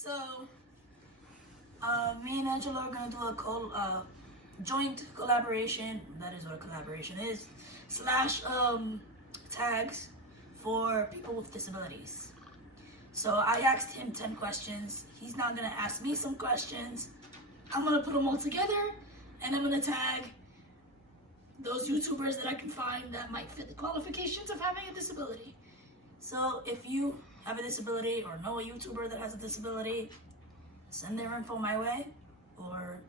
So, me and Angelo are gonna do a joint collaboration. That is what a collaboration is. / tags for people with disabilities. So I asked him 10 questions. He's now gonna ask me some questions. I'm gonna put them all together, and I'm gonna tag those YouTubers that I can find that might fit the qualifications of having a disability. So if you have a disability or know a YouTuber that has a disability, send their info my way, or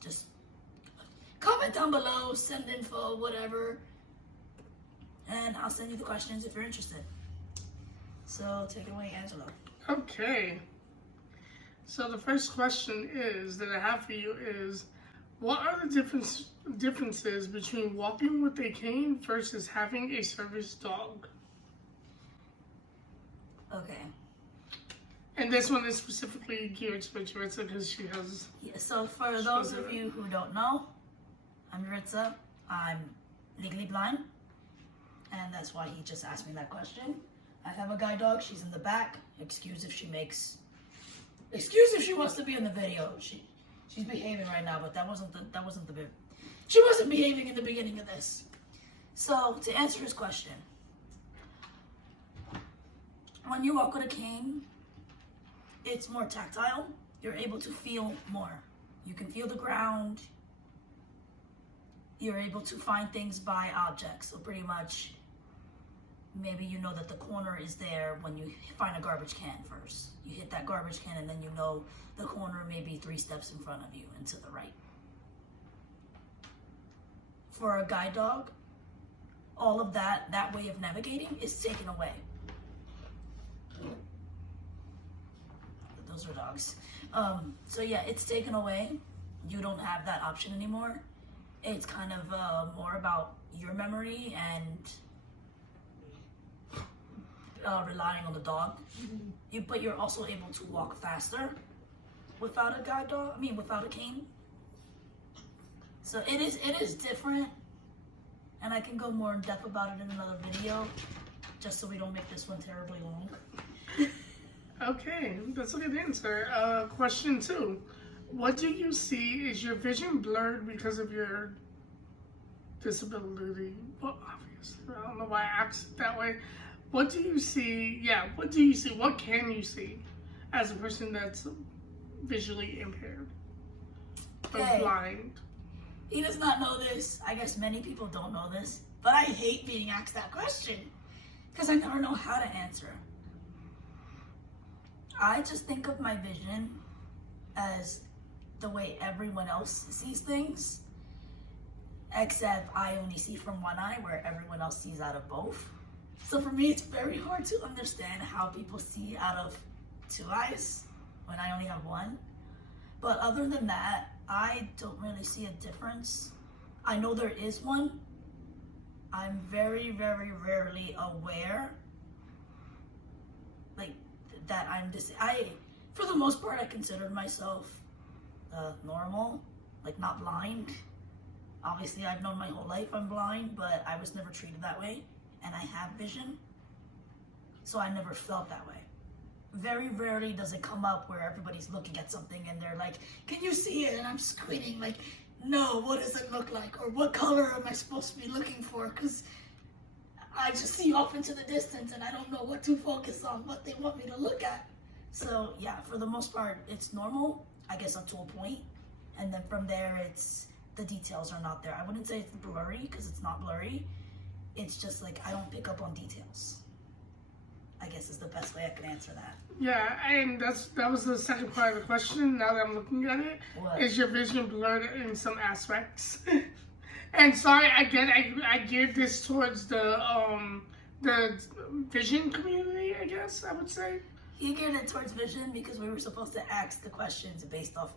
just comment down below, send info, whatever, and I'll send you the questions if you're interested. So take it away, Angelo. Okay. So the first question that I have for you is, what are the differences between walking with a cane versus having a service dog? Okay. And this one is specifically geared to Maritza because she has... Yeah, so for those of you who don't know, I'm Maritza. I'm legally blind, and that's why he just asked me that question. I have a guide dog. She's in the back. Excuse if she wants to be in the video. She's behaving right now, but that wasn't the bit. She wasn't behaving in the beginning of this. So to answer his question, when you walk with a cane, it's more tactile. You're able to feel more. You can feel the ground. You're able to find things by objects. So pretty much, maybe you know that the corner is there when you find a garbage can first. You hit that garbage can and then you know the corner may be 3 steps in front of you and to the right. For a guide dog, all of that way of navigating is taken away. Those are dogs. So yeah, it's taken away. You don't have that option anymore. It's kind of more about your memory and relying on the dog. But you're also able to walk faster without a guide dog. Without a cane. So it is different, and I can go more in depth about it in another video, just so we don't make this one terribly long. Okay, that's a good answer. Question 2. What do you see? Is your vision blurred because of your disability? Well, obviously, I don't know why I asked it that way. What do you see? Yeah, what do you see? What can you see as a person that's visually impaired or blind? He does not know this. I guess many people don't know this, but I hate being asked that question because I never know how to answer. I just think of my vision as the way everyone else sees things, except I only see from one eye where everyone else sees out of both. So for me, it's very hard to understand how people see out of 2 eyes when I only have one. But other than that, I don't really see a difference. I know there is one. I'm very, very rarely aware that for the most part, I consider myself normal, not blind. Obviously, I've known my whole life I'm blind, but I was never treated that way, and I have vision, so I never felt that way. Very rarely does it come up where everybody's looking at something and they're like, can you see it? And I'm squinting no, what does it look like? Or what color am I supposed to be looking for? Because I just see off into the distance and I don't know what to focus on, what they want me to look at. So yeah, for the most part, it's normal, I guess up to a point. And then from there, the details are not there. I wouldn't say it's blurry because it's not blurry. It's just I don't pick up on details, I guess is the best way I can answer that. Yeah, and that was the second part of the question. Now that I'm looking at it, is your vision blurred in some aspects? And sorry, again, I geared this towards the vision community, I guess I would say. He geared it towards vision because we were supposed to ask the questions based off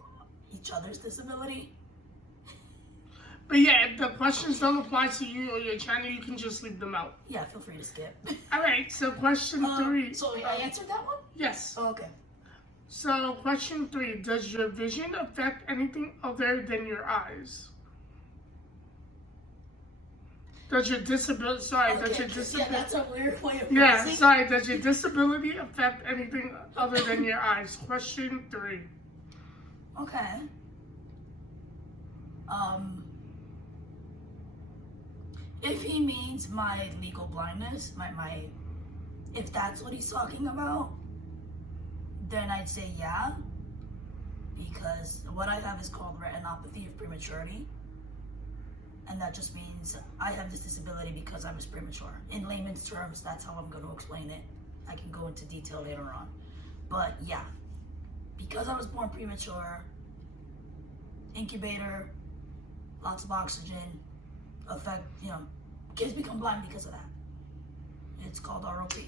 each other's disability. But yeah, if the questions don't apply to you or your channel, you can just leave them out. Yeah, feel free to skip. Alright, so question 3. So I answered that one? Yes. Oh, okay. So question 3, does your vision affect anything other than your eyes? Does your disability, sorry, Okay, does your 'cause, disability, that's a weird way of yeah, phrasing. sorry, does your disability affect anything other than your eyes? Question 3. Okay. If he means my legal blindness, if that's what he's talking about, then I'd say yeah, because what I have is called retinopathy of prematurity, and that just means I have this disability because I was premature. In layman's terms, that's how I'm going to explain it. I can go into detail later on, but yeah, because I was born premature, incubator, lots of oxygen, kids become blind because of that. It's called ROP.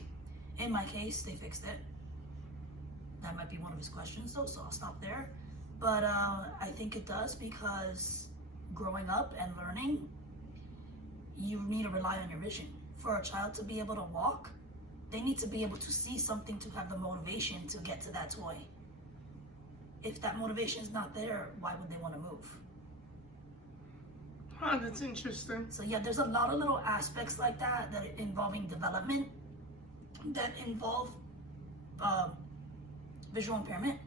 In my case, they fixed it. That might be one of his questions though, so I'll stop there. But I think it does because growing up and learning, you need to rely on your vision. For a child to be able to walk, they need to be able to see something to have the motivation to get to that toy. If that motivation is not there, why would they want to move? Oh, that's interesting. So yeah, there's a lot of little aspects like that involving development that involve visual impairment.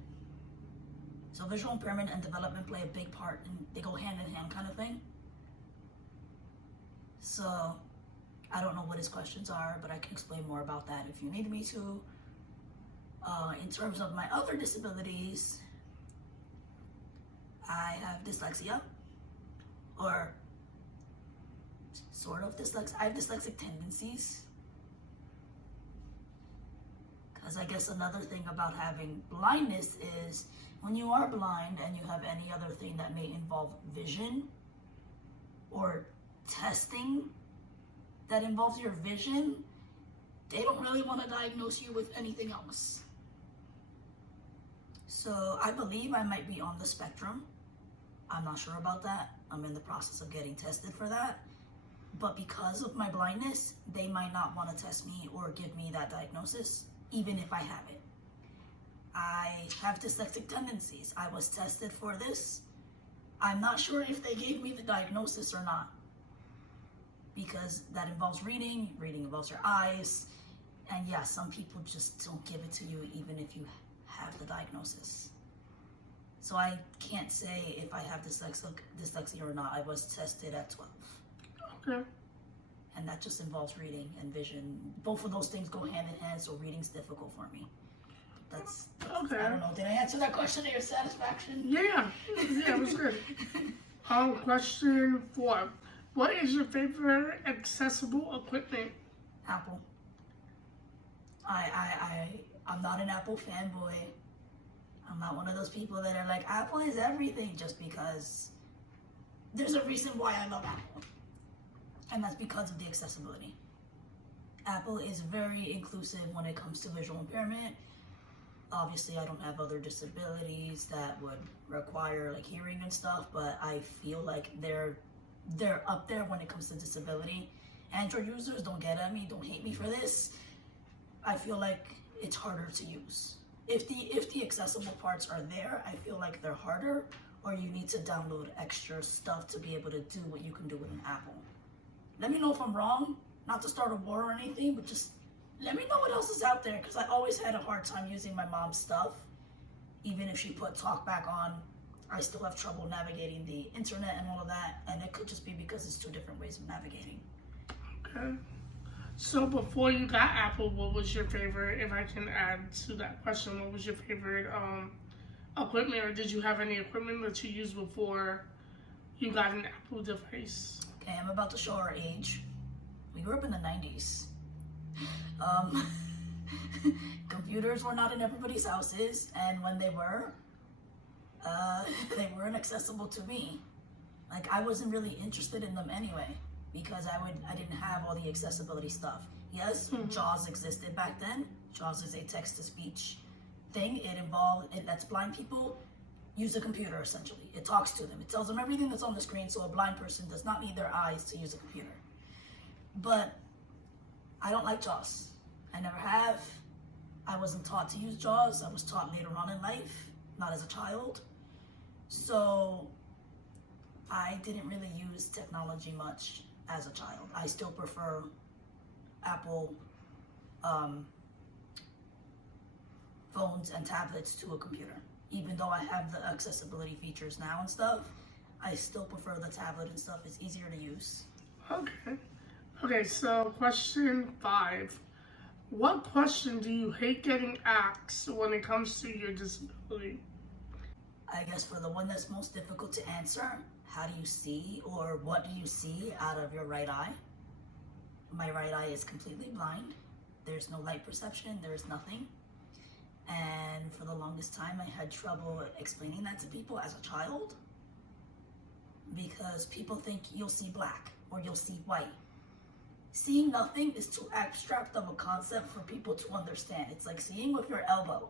So visual impairment and development play a big part, and they go hand in hand kind of thing. So I don't know what his questions are, but I can explain more about that if you need me to. In terms of my other disabilities, I have dyslexia, or sort of dyslexia. I have dyslexic tendencies. Because I guess another thing about having blindness is when you are blind and you have any other thing that may involve vision or testing that involves your vision, they don't really want to diagnose you with anything else. So I believe I might be on the spectrum. I'm not sure about that. I'm in the process of getting tested for that. But because of my blindness, they might not want to test me or give me that diagnosis, even if I have it. I have dyslexic tendencies. I was tested for this. I'm not sure if they gave me the diagnosis or not, because that involves reading involves your eyes, and yeah, some people just don't give it to you even if you have the diagnosis. So I can't say if I have dyslexia or not. I was tested at 12. Okay. And that just involves reading and vision. Both of those things go hand in hand, so reading's difficult for me. That's okay. I don't know. Did I answer that question to your satisfaction? Yeah, it was good. Question 4. What is your favorite accessible equipment? Apple. I'm not an Apple fanboy. I'm not one of those people that are like, Apple is everything just because. There's a reason why I love Apple. And that's because of the accessibility. Apple is very inclusive when it comes to visual impairment. Obviously, I don't have other disabilities that would require like hearing and stuff, but I feel like they're up there when it comes to disability. Android users, don't get at me, don't hate me for this. I feel like it's harder to use. If the accessible parts are there, I feel like they're harder, or you need to download extra stuff to be able to do what you can do with an Apple. Let me know if I'm wrong, not to start a war or anything, but just let me know what else is out there, because I always had a hard time using my mom's stuff. Even if she put TalkBack on, I still have trouble navigating the internet and all of that, and it could just be because it's two different ways of navigating. Okay. So before you got Apple, what was your favorite, if I can add to that question, what was your favorite equipment, or did you have any equipment that you used before you got an Apple device? Okay, I'm about to show our age. We grew up in the 90s. Computers were not in everybody's houses, and when they were weren't accessible to me. Like, I wasn't really interested in them anyway, because I didn't have all the accessibility stuff. Yes, JAWS existed back then. JAWS is a text-to-speech thing. It lets blind people use a computer, essentially. It talks to them. It tells them everything that's on the screen, so a blind person does not need their eyes to use a computer. But I don't like JAWS. I never have. I wasn't taught to use JAWS. I was taught later on in life, not as a child. So I didn't really use technology much as a child. I still prefer Apple phones and tablets to a computer. Even though I have the accessibility features now and stuff, I still prefer the tablet and stuff. It's easier to use. Okay. Okay, so question 5. What question do you hate getting asked when it comes to your disability? I guess for the one that's most difficult to answer, how do you see, or what do you see out of your right eye? My right eye is completely blind. There's no light perception, there's nothing. And for the longest time, I had trouble explaining that to people as a child, because people think you'll see black or you'll see white. Seeing nothing is too abstract of a concept for people to understand. It's like seeing with your elbow.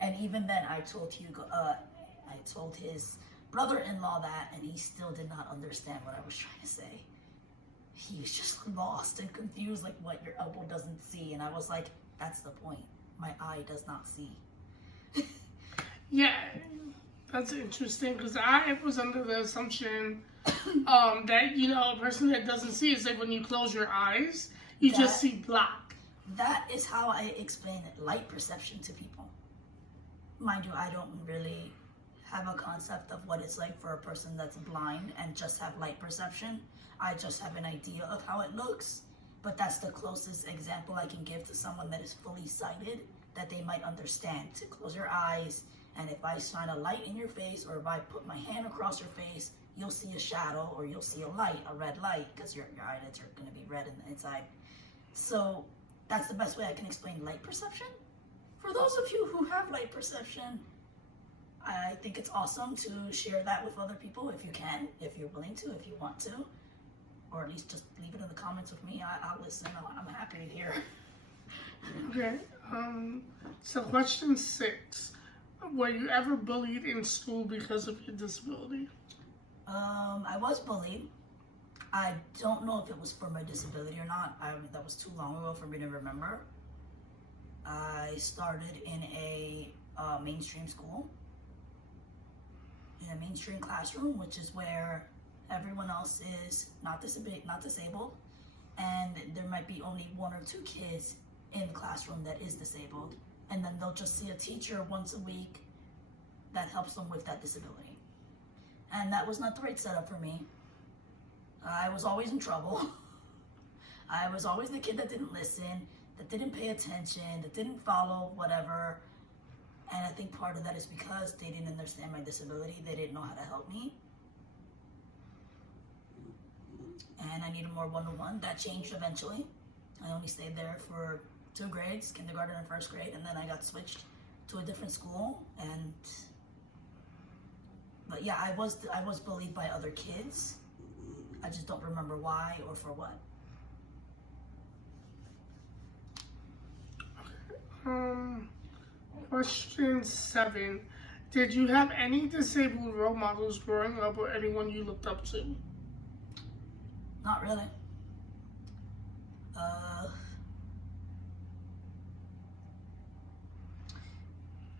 And even then, I told his brother-in-law that, and he still did not understand what I was trying to say. He was just lost and confused, like what your elbow doesn't see. And I was like, that's the point. My eye does not see. Yeah, that's interesting, because I was under the assumption that, you know, a person that doesn't see, is like when you close your eyes, you just see black. That is how I explain light perception to people. Mind you, I don't really have a concept of what it's like for a person that's blind and just have light perception. I just have an idea of how it looks. But that's the closest example I can give to someone that is fully sighted, that they might understand. To close your eyes, and if I shine a light in your face, or if I put my hand across your face, you'll see a shadow, or you'll see a light, a red light, because your eyelids are going to be red in the inside. So that's the best way I can explain light perception. For those of you who have light perception, I think it's awesome to share that with other people if you can, if you're willing to, if you want to. Or at least just leave it in the comments with me. I'll listen. I'm happy to hear. Okay. So question 6. Were you ever bullied in school because of your disability? I was bullied. I don't know if it was for my disability or not. That was too long ago for me to remember. I started in a mainstream school, in a mainstream classroom, which is where everyone else is not disabled, and there might be only 1 or 2 kids in the classroom that is disabled, and then they'll just see a teacher once a week that helps them with that disability. And that was not the right setup for me. I was always in trouble. I was always the kid that didn't listen, that didn't pay attention, that didn't follow whatever. And I think part of that is because they didn't understand my disability. They didn't know how to help me. And I needed more one-to-one. That changed eventually. I only stayed there for 2 grades, kindergarten and 1st grade, and then I got switched to a different school. But yeah, I was bullied by other kids. I just don't remember why or for what. Question 7. Did you have any disabled role models growing up, or anyone you looked up to? Not really.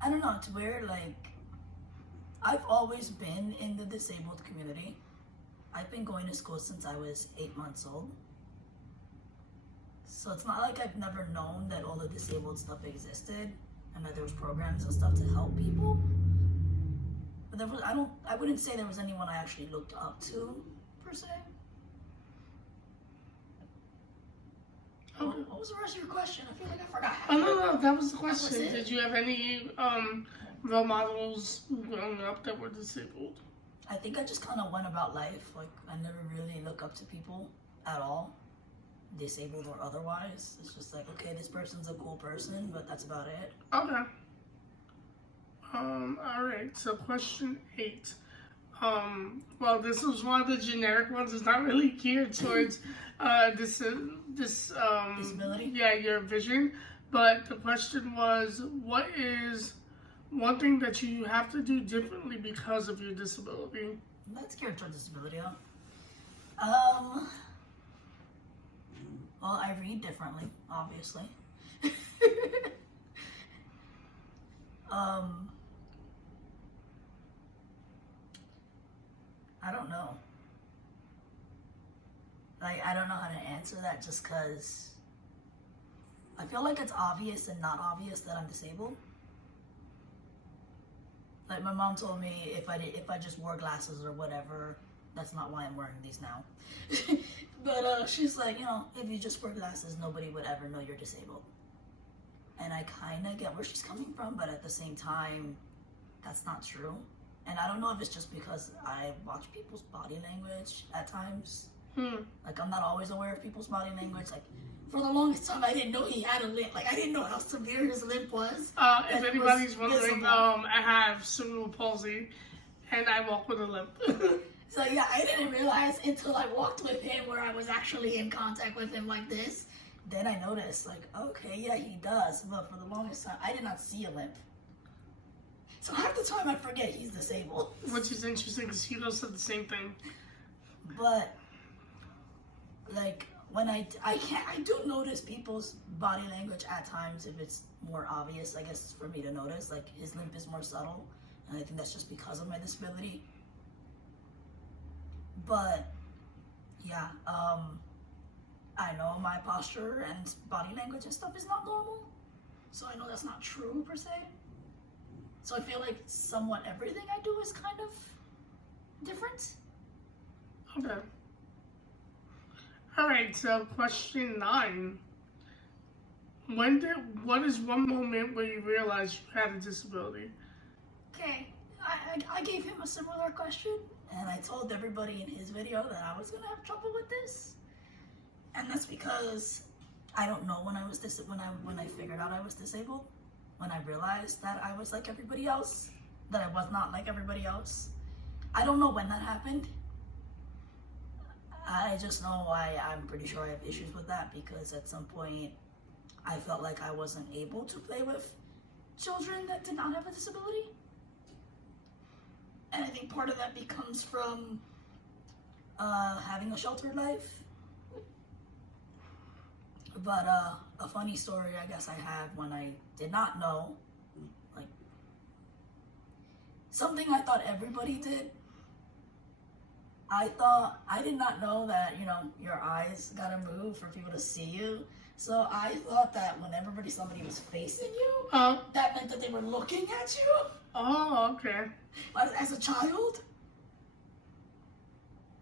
I don't know, it's weird, like, I've always been in the disabled community. I've been going to school since I was 8 months old. So it's not like I've never known that all the disabled stuff existed and that there was programs and stuff to help people. But I wouldn't say there was anyone I actually looked up to, per se. What was the rest of your question? I feel like I forgot. Oh, no, that was the question. Did you have any role models growing up that were disabled? I think I just kind of went about life. Like, I never really look up to people at all, disabled or otherwise. It's just like, okay, this person's a cool person, but that's about it. Okay. All right. So question 8. Well, this was one of the generic ones. It's not really geared towards this disability. Yeah, your vision. But the question was, what is one thing that you have to do differently because of your disability? That's geared toward disability, huh? Well, I read differently, obviously. I don't know. Like, I don't know how to answer that just because I feel like it's obvious and not obvious that I'm disabled. Like, my mom told me if I just wore glasses or whatever, that's not why I'm wearing these now. But she's like, if you just wear glasses, nobody would ever know you're disabled. And I kind of get where she's coming from, but at the same time, that's not true. And I don't know if it's just because I watch people's body language at times. Like, I'm not always aware of people's body language. Like, for the longest time, I didn't know he had a limp. Like, I didn't know how severe his limp was. If anybody's wondering, I have cerebral palsy, and I walk with a limp. So, yeah, I didn't realize until I walked with him where I was actually in contact with him like this. Then I noticed, like, okay, yeah, he does. But for the longest time, I did not see a limp. So half the time I forget he's disabled. Which is interesting because Hugo said the same thing. But, like, when I do notice people's body language at times if it's more obvious, I guess, for me to notice. Like, his limp is more subtle, and I think that's just because of my disability. But, yeah, I know my posture and body language and stuff is not normal. So I know that's not true, per se. So I feel like somewhat everything I do is kind of different. Okay. All right, so question 9. What is one moment where you realized you had a disability? Okay, I gave him a similar question, and I told everybody in his video that I was gonna have trouble with this, and that's because I don't know when I was when I figured out I was disabled, when I realized that I was like everybody else, that I was not like everybody else. I don't know when that happened. I just know why. I'm pretty sure I have issues with that because at some point I felt like I wasn't able to play with children that did not have a disability. And I think part of that becomes from having a sheltered life. But a funny story I guess I have when I did not know, like, something I thought everybody did. I did not know that, your eyes gotta move for people to see you. So I thought that whenever somebody was facing you, that meant that they were looking at you. Oh, okay. As a child.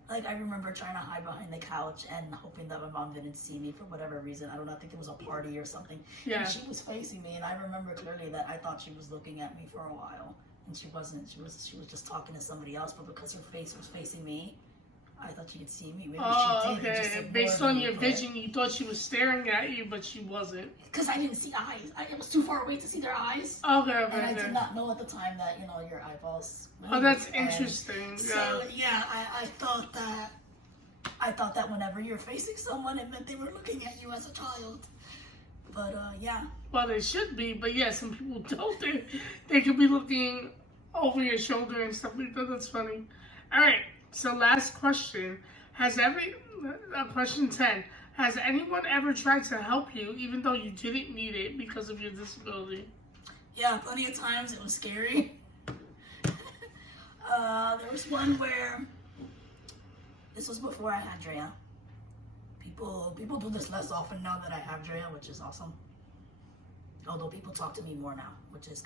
Like, I remember trying to hide behind the couch and hoping that my mom didn't see me for whatever reason. I don't know, I think it was a party or something. Yeah. And she was facing me, and I remember clearly that I thought she was looking at me for a while. And she wasn't. She was just talking to somebody else, but because her face was facing me, I thought she could see me. Maybe she did. Okay. Based on your vision, you thought she was staring at you, but she wasn't. Because I didn't see eyes. It was too far away to see their eyes. Okay. And I did not know at the time that, your eyeballs moved. Oh, that's interesting. So, yeah, I thought that whenever you're facing someone, it meant they were looking at you as a child. But, yeah. Well, they should be, but yeah, some people don't. They could be looking over your shoulder and stuff like that. That's funny. All right, so last question. Question 10. Has anyone ever tried to help you, even though you didn't need it because of your disability? Yeah, plenty of times. It was scary. There was one where, this was before I had Drea. People do this less often now that I have Drea, which is awesome. Although people talk to me more now, which is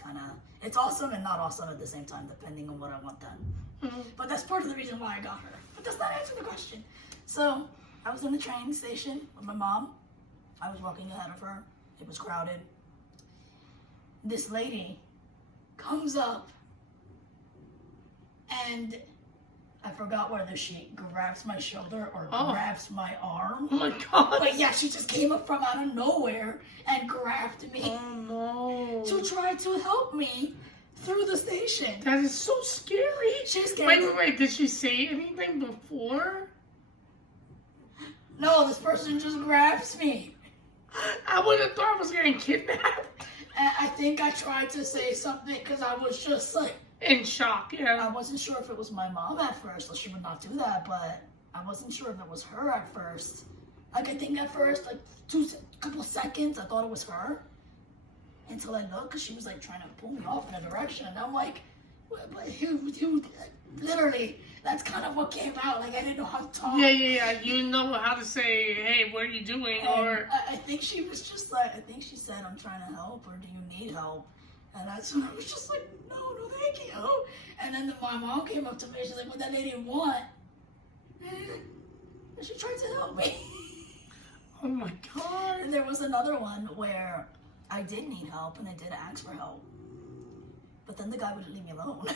it's awesome and not awesome at the same time, depending on what I want done. Mm-hmm. But that's part of the reason why I got her. But does not answer the question. So, I was in the train station with my mom. I was walking ahead of her. It was crowded. This lady comes up and I forgot whether she grabs my shoulder or grabs my arm. Oh my God. But yeah, she just came up from out of nowhere and grabbed me. Oh no. To try to help me through the station. That is so scary. She's scared. Wait. Did she say anything before? No, this person just grabs me. I would have thought I was getting kidnapped. And I think I tried to say something because I was just like... In shock, yeah. I wasn't sure if it was my mom at first, so she would not do that, but I wasn't sure if it was her at first. Like, I think at first, like, couple seconds, I thought it was her. Until I looked, because she was, like, trying to pull me off in a direction. And I'm like, But he literally, that's kind of what came out. Like, I didn't know how to talk. Yeah. You didn't know how to say, hey, what are you doing? And or I think she was just like, I think she said, I'm trying to help, or do you need help? And that's when I was just like, no, thank you. And then my mom came up to me, she's like, what that lady want? And she tried to help me. Oh my God. And there was another one where I did need help, and I did ask for help. But then the guy wouldn't leave me alone.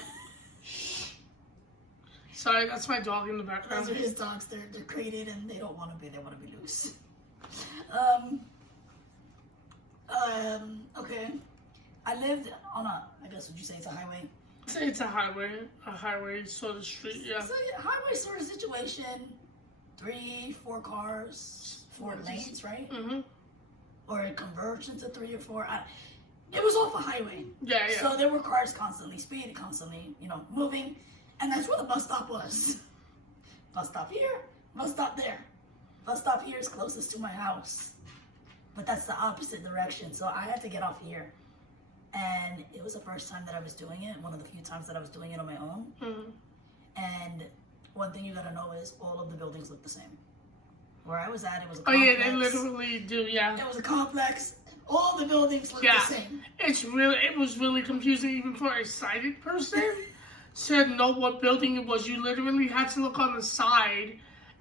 Sorry, that's my dog in the background. Those are his dogs. They're crated, and they don't want to be. They want to be loose. Okay. I lived on a, I guess, would you say it's a highway? Say it's a highway sort of street, yeah. So, yeah, highway sort of situation. 3, 4 cars, 4 lanes, right? Mm-hmm. Or it converged into 3 or 4. It was off a highway. Yeah. So there were cars constantly speeding, constantly, moving. And that's where the bus stop was. Bus stop here, bus stop there. Bus stop here is closest to my house. But that's the opposite direction. So I had to get off here. And it was the first time that I was doing it. One of the few times that I was doing it on my own. Mm-hmm. And one thing you gotta know is all of the buildings look the same. Where I was at, it was a Oh complex. yeah, they literally do, yeah. It was a complex. All the buildings look the same. It was really confusing even for a sighted person to know what building it was. You literally had to look on the side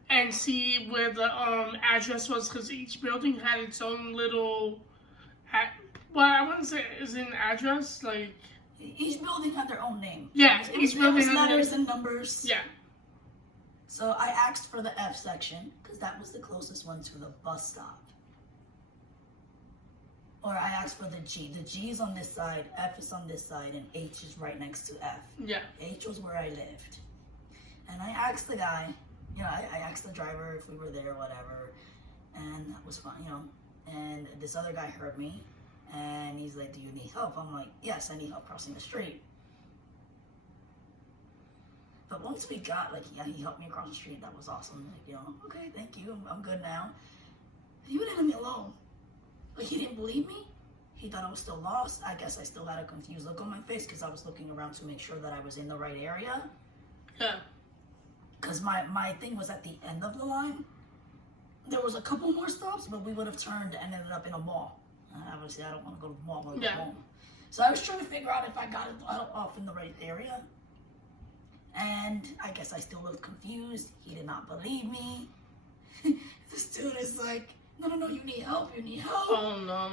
and see where the address was, because each building had its own little, well, I wouldn't say it's an address, like. Each building had their own name. Yeah, each building had letters and numbers. Yeah. So I asked for the F section because that was the closest one to the bus stop. Or I asked for the G. The G is on this side, F is on this side, and H is right next to F. Yeah. H was where I lived. And I asked the guy, I asked the driver if we were there or whatever, and that was fine, And this other guy heard me, and he's like, do you need help? I'm like, yes, I need help crossing the street. But once we got, he helped me across the street. That was awesome. Okay, thank you. I'm good now. He wouldn't leave me alone. He didn't believe me. He thought I was still lost. I guess I still had a confused look on my face because I was looking around to make sure that I was in the right area. Yeah. Because my thing was at the end of the line. There was a couple more stops, but we would have turned and ended up in a mall. Obviously, I don't want to go to the mall. I want to go home. So I was trying to figure out if I got it off in the right area. And I guess I still looked confused. He did not believe me. This dude is like, no, you need help. Oh, no.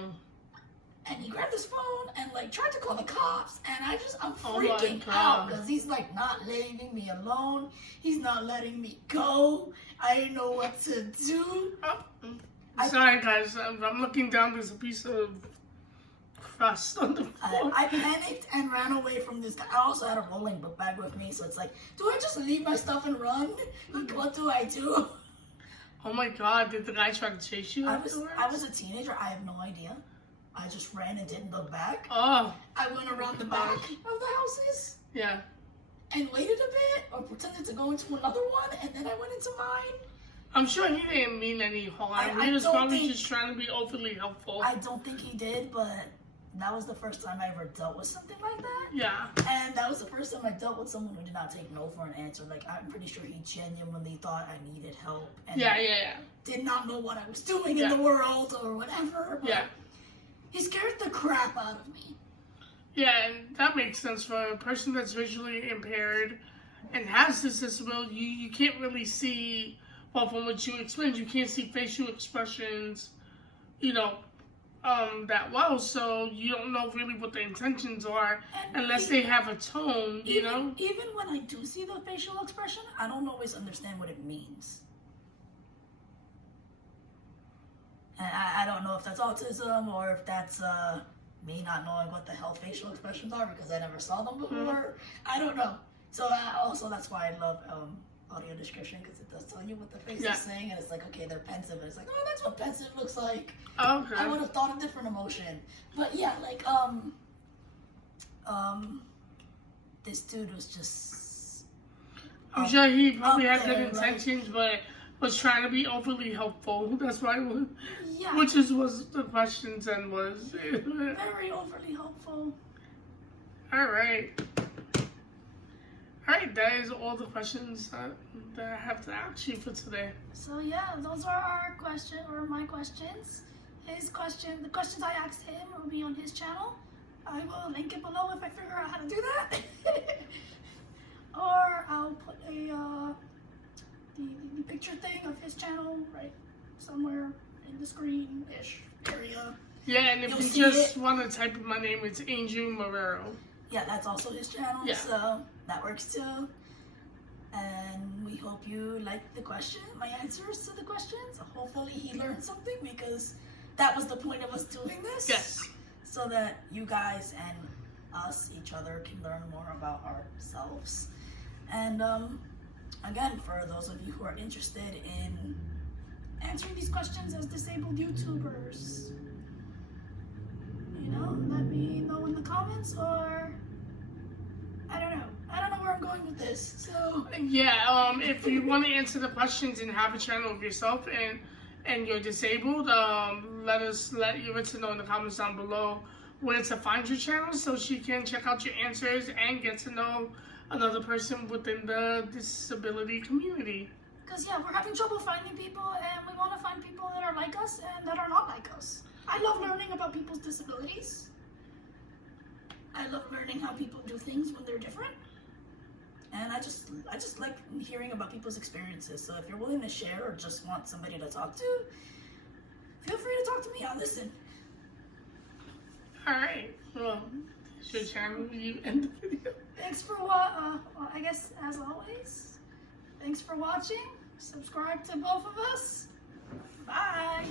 And he grabbed his phone and tried to call the cops. And I'm freaking out because he's not leaving me alone. He's not letting me go. I didn't know what to do. Sorry, guys. I'm looking down. There's a piece of crust on the floor. I panicked and ran away from this guy. I also had a rolling book bag with me. So it's like, do I just leave my stuff and run? What do I do? Oh my God, did the guy try to chase you? I was a teenager. I have no idea. I just ran and didn't look back. Oh. I went around the back of the houses. Yeah. And waited a bit or pretended to go into another one, and then I went into mine. I'm sure he didn't mean any harm. He was probably just trying to be overly helpful. I don't think he did, but that was the first time I ever dealt with something like that. Yeah. And that was the first time I dealt with someone who did not take no for an answer. I'm pretty sure he genuinely thought I needed help. And yeah. did not know what I was doing in the world or whatever. But he scared the crap out of me. Yeah, and that makes sense for a person that's visually impaired and has this disability. You can't really see, well, from what you explained, you can't see facial expressions, that well, so you don't know really what the intentions are unless they have a tone, Even when I do see the facial expression, I don't always understand what it means. And I don't know if that's autism or if that's me not knowing what the hell facial expressions are because I never saw them before. I don't know. So also that's why I love audio description because it does tell you what the face is saying, and it's like, okay, they're pensive, and it's like, oh, that's what pensive looks like. Okay. I would have thought a different emotion, but yeah, this dude was just. I'm sure he probably had good intentions, but was trying to be overly helpful. That's why, which was the questions and was very overly helpful. All right. Alright, that is all the questions that I have to ask you for today. So yeah, those are our questions, or my questions. His question, the questions I asked him will be on his channel. I will link it below if I figure out how to do that. Or I'll put a the picture thing of his channel right somewhere in the screen-ish area. Yeah, and if You'll you see just it. want to type in my name, it's Angel Marrero. Yeah, that's also his channel, Yeah. so that works too. And we hope you liked the question, my answers to the questions. Hopefully he learned something, because that was the point of us doing this. Yes. So that you guys and us, each other, can learn more about ourselves. And again, for those of you who are interested in answering these questions as disabled YouTubers, you know, let me know in the comments, or I don't know where I'm going with this. So Yeah, if you want to answer the questions and have a channel of yourself and you're disabled, let Yuritsa know in the comments down below where to find your channel so she can check out your answers and get to know another person within the disability community. because yeah, we're having trouble finding people, and we want to find people that are like us and that are not like us. I love learning about people's disabilities. I love learning how people do things when they're different. And I just like hearing about people's experiences. So if you're willing to share or just want somebody to talk to, feel free to talk to me. I'll listen. Alright, well, it's your channel. You end the video. Thanks for what, I guess as always, thanks for watching. Subscribe to both of us. Bye.